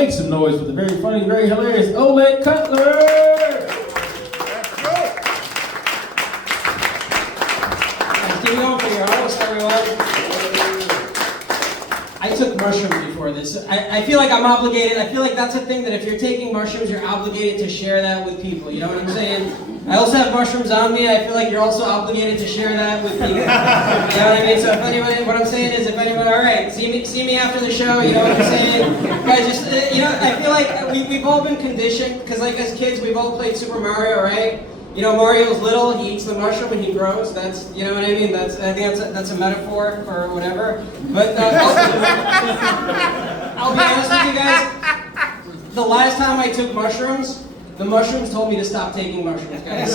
Make some noise for the very funny, very hilarious Oleg Cutler! Let's keep going for your host, everyone. I took mushrooms before this. I feel like I'm obligated. I feel like that's a thing that if you're taking mushrooms, you're obligated to share that with people. You know what I'm saying? I also have mushrooms on me. I feel like you're also obligated to share that with people. You know what I mean? So if anyone, what I'm saying is, if anyone, all right, see me after the show. You know what I'm saying? Guys, just you know, I feel like we've all been conditioned because, like, as kids, we've all played Super Mario, right? You know, Mario's little, he eats the mushroom and he grows. That's, you know what I mean? I think that's a metaphor for whatever. But I'll be honest with you guys. The last time I took mushrooms, the mushrooms told me to stop taking mushrooms, guys.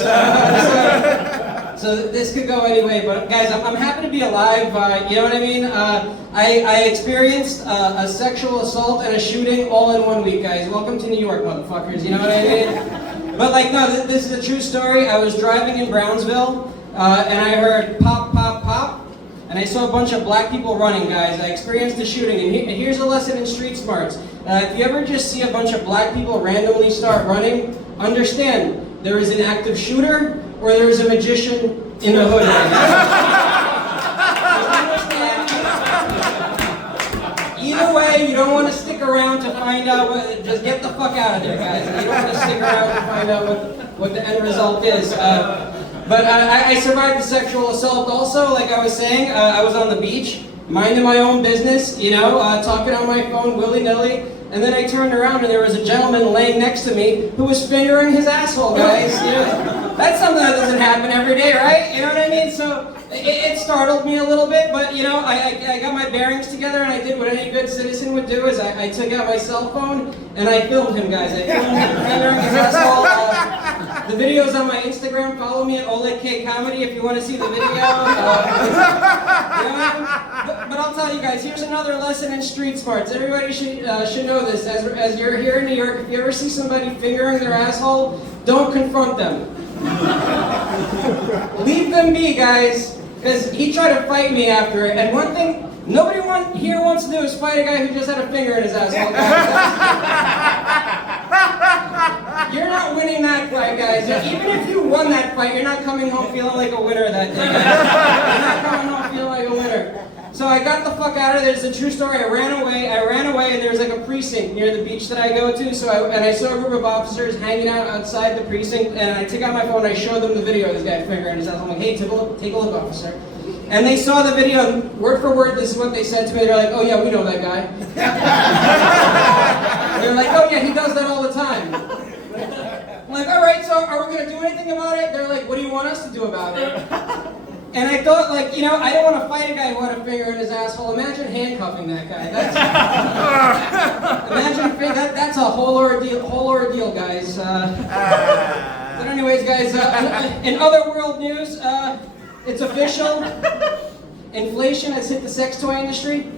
So this could go anyway, but guys, I'm happy to be alive. You know what I mean? I experienced a sexual assault and a shooting all in 1 week, guys. Welcome to New York, motherfuckers. You know what I mean? But like, no, this is a true story. I was driving in Brownsville, and I heard pop, pop, pop, and I saw a bunch of black people running, guys. I experienced a shooting, and here's a lesson in street smarts. If you ever just see a bunch of black people randomly start running, understand, there is an active shooter, or there is a magician in the hood right now. Either way, you don't want to stick around to find out just get the fuck out of there, guys. You don't want to stick around to find out what the end result is. But I survived the sexual assault also, like I was saying. I was on the beach, minding my own business, you know, talking on my phone willy-nilly. And then I turned around and there was a gentleman laying next to me who was fingering his asshole, guys. You know, that's something that doesn't happen every day, right? You know what I mean? So it startled me a little bit, but you know, I got my bearings together and I did what any good citizen would do is I took out my cell phone and I filmed him, guys. I filmed him fingering his asshole. The video's on my Instagram. Follow me at Oleg K Comedy if you want to see the video. You know, but I'll tell you guys, here's another lesson in street smarts. Everybody should know this. As you're here in New York, if you ever see somebody fingering their asshole, don't confront them. Leave them be, guys, because he tried to fight me after it. And one thing nobody here wants to do is fight a guy who just had a finger in his asshole. You're not winning that fight, guys. Even if you won that fight, you're not coming home feeling like a winner that day. You're not coming home feeling like a winner. So I got the fuck out of there. It's a true story. I ran away, and there was like a precinct near the beach that I go to. And I saw a group of officers hanging out outside the precinct, and I took out my phone and I showed them the video of this guy fingering his ass. I'm like, hey, take a look, officer. And they saw the video, and word for word, this is what they said to me. They're like, oh yeah, we know that guy. They're like, oh yeah, he does that all the time. I'm like, all right, so are we going to do anything about it? They're like, what do you want us to do about it? And I thought, like, you know, I don't want to fight a guy who had a finger in his asshole. Imagine handcuffing that guy. That's a whole ordeal, guys. But anyways, guys, in other world news, it's official. Inflation has hit the sex toy industry.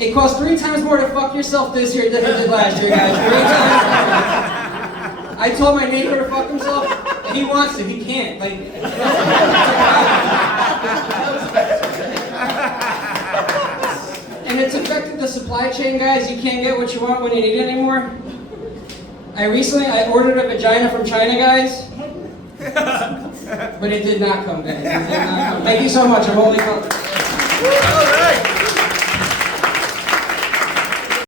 It costs 3 times more to fuck yourself this year than it did last year, guys. 3 times more. I told my neighbor to fuck himself. He wants to, he can't. Like, and it's affected the supply chain, guys. You can't get what you want when you need it anymore. I ordered a vagina from China, guys. But it did not come, guys. It did not come. Thank you so much. I'm Holy Cutler.